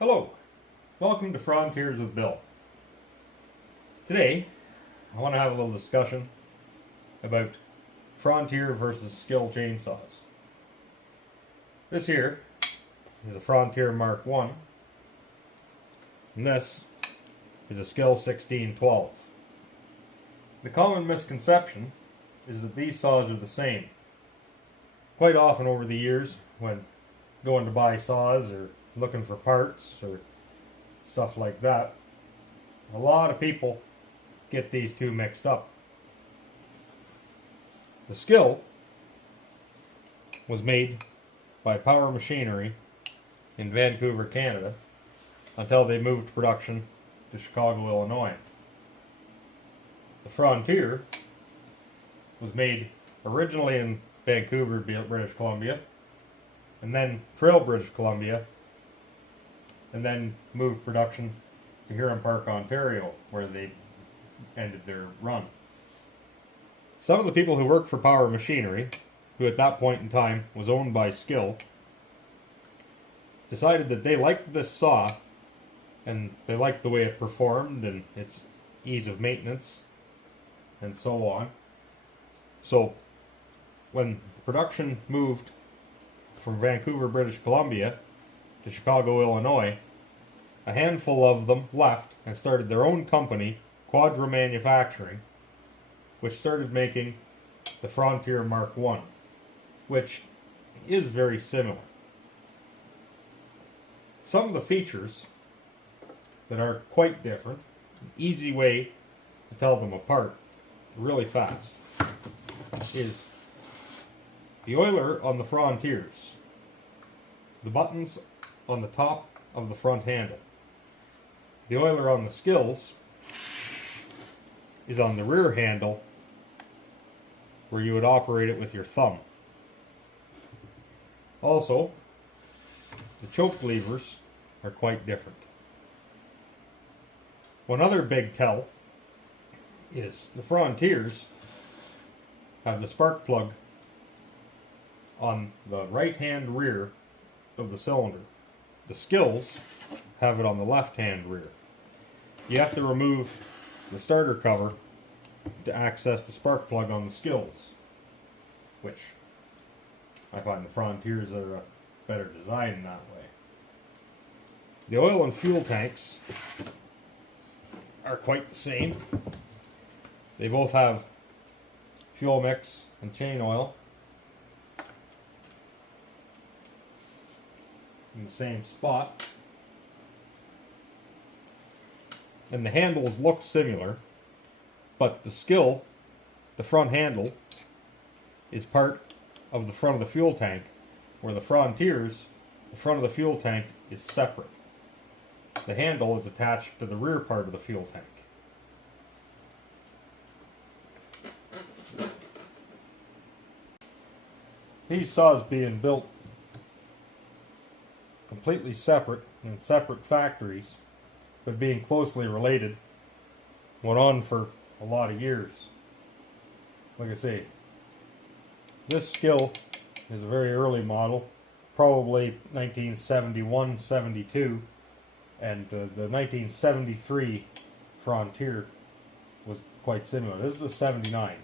Hello, welcome to Frontiers with Bill. Today, I want to have a little discussion about Frontier versus Skil chainsaws. This here is a Frontier Mark 1, and this is a Skil 1612. The common misconception is that these saws are the same. Quite often over the years, when going to buy saws or looking for parts or stuff like that, a lot of people get these two mixed up. The Skil was made by Power Machinery in Vancouver, Canada, until they moved production to Chicago, Illinois. The Frontier was made originally in Vancouver, British Columbia, and then Trail, British Columbia, and then moved production to Huron Park, Ontario, where they ended their run. Some of the people who worked for Power Machinery, who at that point in time was owned by Skil, decided that they liked this saw and they liked the way it performed and its ease of maintenance and so on. So when production moved from Vancouver, British Columbia to Chicago, Illinois, a handful of them left and started their own company, Quadra Manufacturing, which started making the Frontier Mark 1, which is very similar. Some of the features that are quite different, an easy way to tell them apart really fast, is the oiler on the Frontiers, the buttons on the top of the front handle. The oiler on the Skils is on the rear handle, where you would operate it with your thumb. Also, the choke levers are quite different. One other big tell is the Frontiers have the spark plug on the right hand rear of the cylinder. The Skils have it on the left hand rear. You have to remove the starter cover to access the spark plug on the Skils, which I find the Frontiers are a better design that way. The oil and fuel tanks are quite the same. They both have fuel mix and chain oil in the same spot. And the handles look similar, but the Skil, the front handle, is part of the front of the fuel tank, where the Frontiers, the front of the fuel tank is separate. The handle is attached to the rear part of the fuel tank. These saws being built completely separate in separate factories, but being closely related, went on for a lot of years. Like I say, this Skil is a very early model, probably 1971-72, and the 1973 Frontier was quite similar. This is a 79,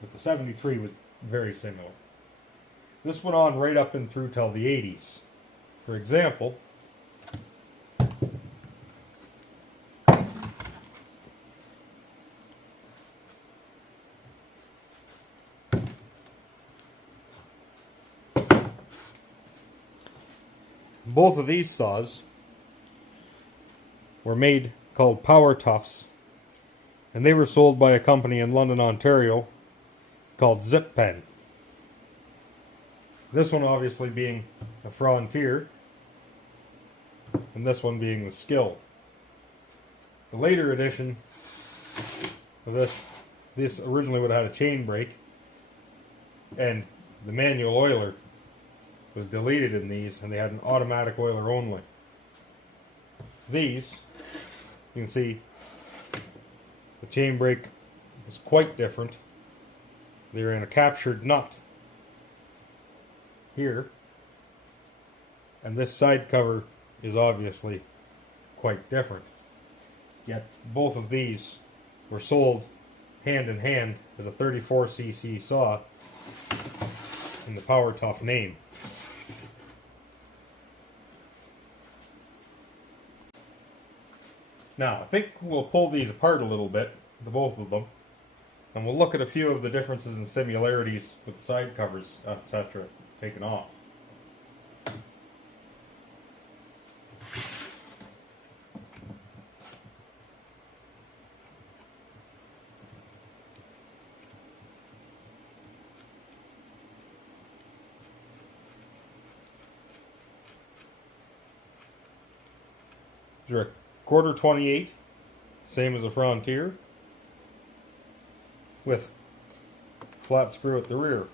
but the 73 was very similar. This went on right up and through till the 80s. For example, both of these saws were made called Power Toughs, and they were sold by a company in London, Ontario called Zip Pen. This one obviously being a Frontier, and this one being the Skil. The later edition of this originally would have had a chain brake, and the manual oiler was deleted in these, and they had an automatic oiler only. These, you can see the chain brake is quite different. They're in a captured nut here, and this side cover is obviously quite different. Yet both of these were sold hand in hand as a 34cc saw in the Power Tough name. Now, I think we'll pull these apart a little bit, the both of them, and we'll look at a few of the differences and similarities with the side covers, etc., taken off. These are a quarter 28, same as a Frontier, with flat screw at the rear.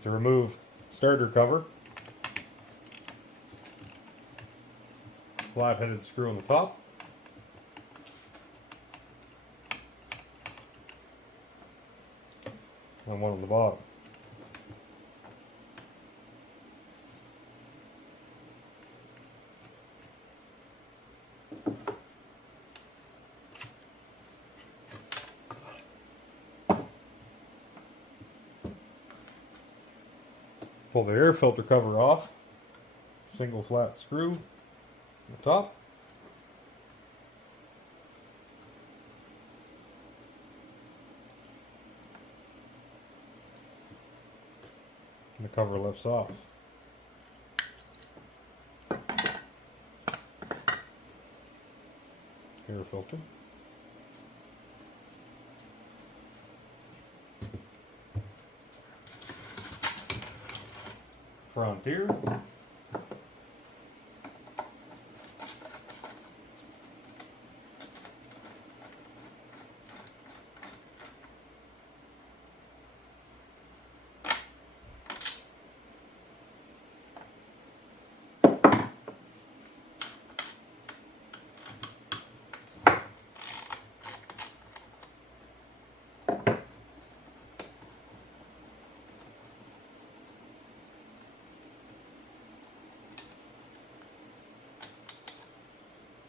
To remove starter cover, flat-headed screw on the top, and one on the bottom. Pull the air filter cover off, single flat screw on the top. And the cover lifts off. Air filter. Frontier.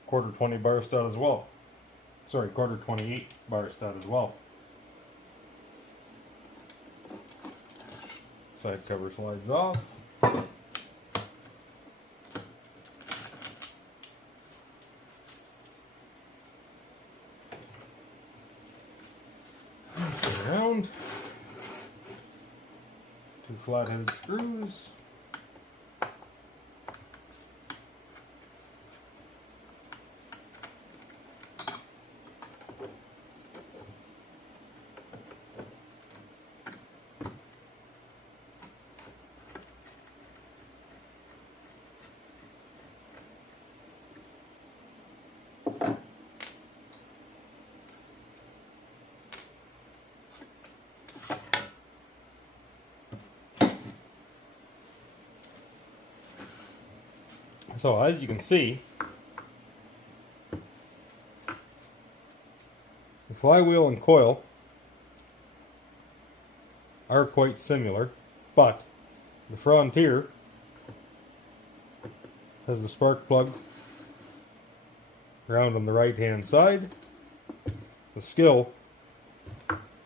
Quarter 20 bar stud as well. Sorry, quarter 28 bar stud as well. Side cover slides off. Around. Two flat-headed screws. So as you can see, the flywheel and coil are quite similar, but the Frontier has the spark plug around on the right hand side. The Skil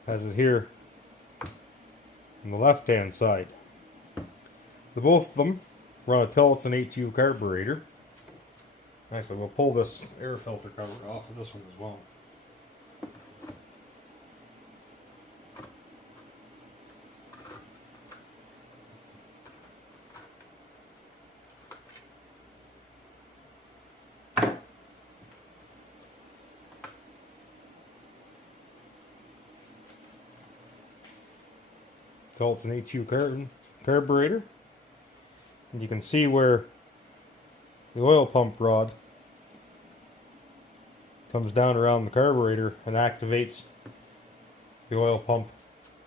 has it here on the left hand side. The both of them run a Tillotson HU carburetor. Actually, we'll pull this air filter cover off of this one as well. Tillotson HU carburetor. And you can see where the oil pump rod comes down around the carburetor and activates the oil pump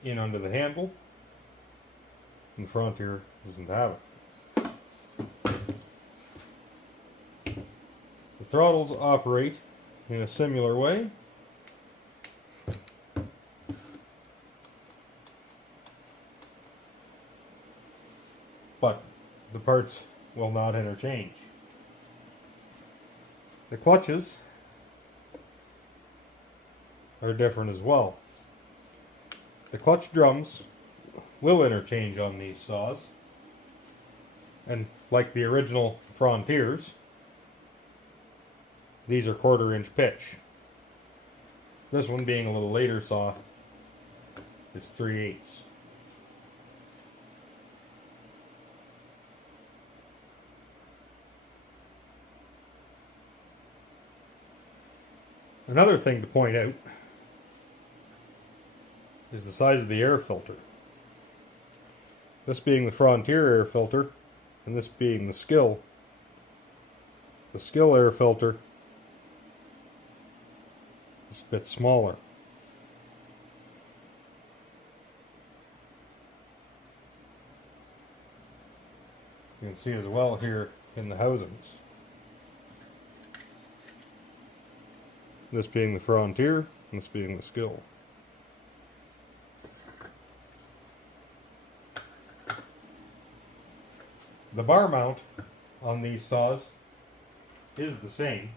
in under the handle. and the Frontier doesn't have it. The throttles operate in a similar way. But the parts will not interchange. The clutches are different as well. The clutch drums will interchange on these saws, and like the original Frontiers, these are 1/4 inch pitch. This one, being a little later saw, is 3/8. Another thing to point out is the size of the air filter. This being the Frontier air filter, and this being the skil. The skil air filter is a bit smaller. You can see as well here in the housings. This being the Frontier, and this being the skil. The bar mount on these saws is the same.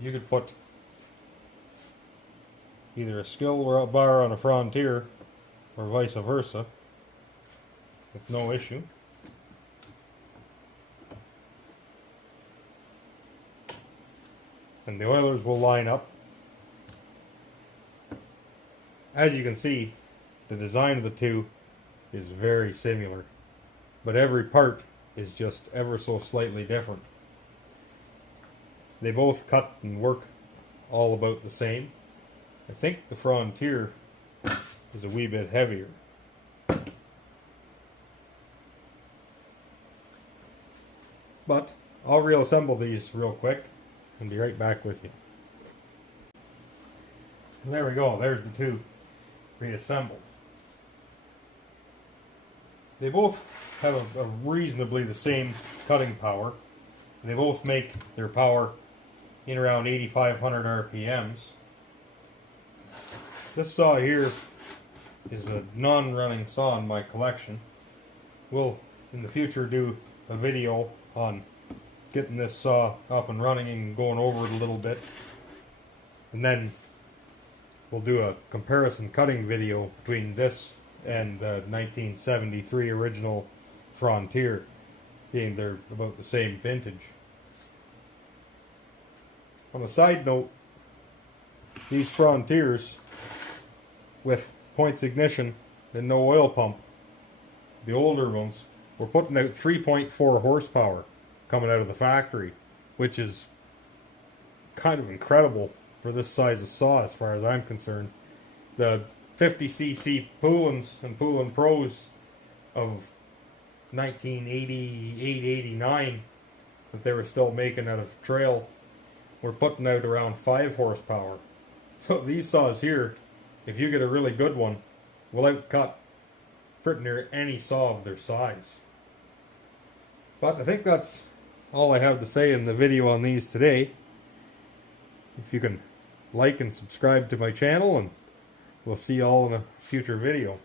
You could put either a skil or a bar on a Frontier, or vice versa, with no issue. And the oilers will line up. As you can see, the design of the two is very similar, but every part is just ever so slightly different. They both cut and work all about the same. I think the Frontier is a wee bit heavier. But I'll reassemble these real quick and be right back with you. And there we go, there's the two reassembled. They both have a reasonably the same cutting power. They both make their power in around 8,500 RPMs. This saw here is a non-running saw in my collection. We'll in the future do a video on getting this saw up and running and going over it a little bit, and then we'll do a comparison cutting video between this and the 1973 original Frontier, being they're about the same vintage. On a side note, these Frontiers with points ignition and no oil pump, the older ones, were putting out 3.4 horsepower coming out of the factory, which is kind of incredible for this size of saw as far as I'm concerned. The 50cc Poulins and Poulin Pros of 1988-89 that they were still making out of trail were putting out around 5 horsepower. So these saws here, if you get a really good one, will outcut pretty near any saw of their size. But I think that's all I have to say in the video on these today. If you can like and subscribe to my channel, and we'll see you all in a future video.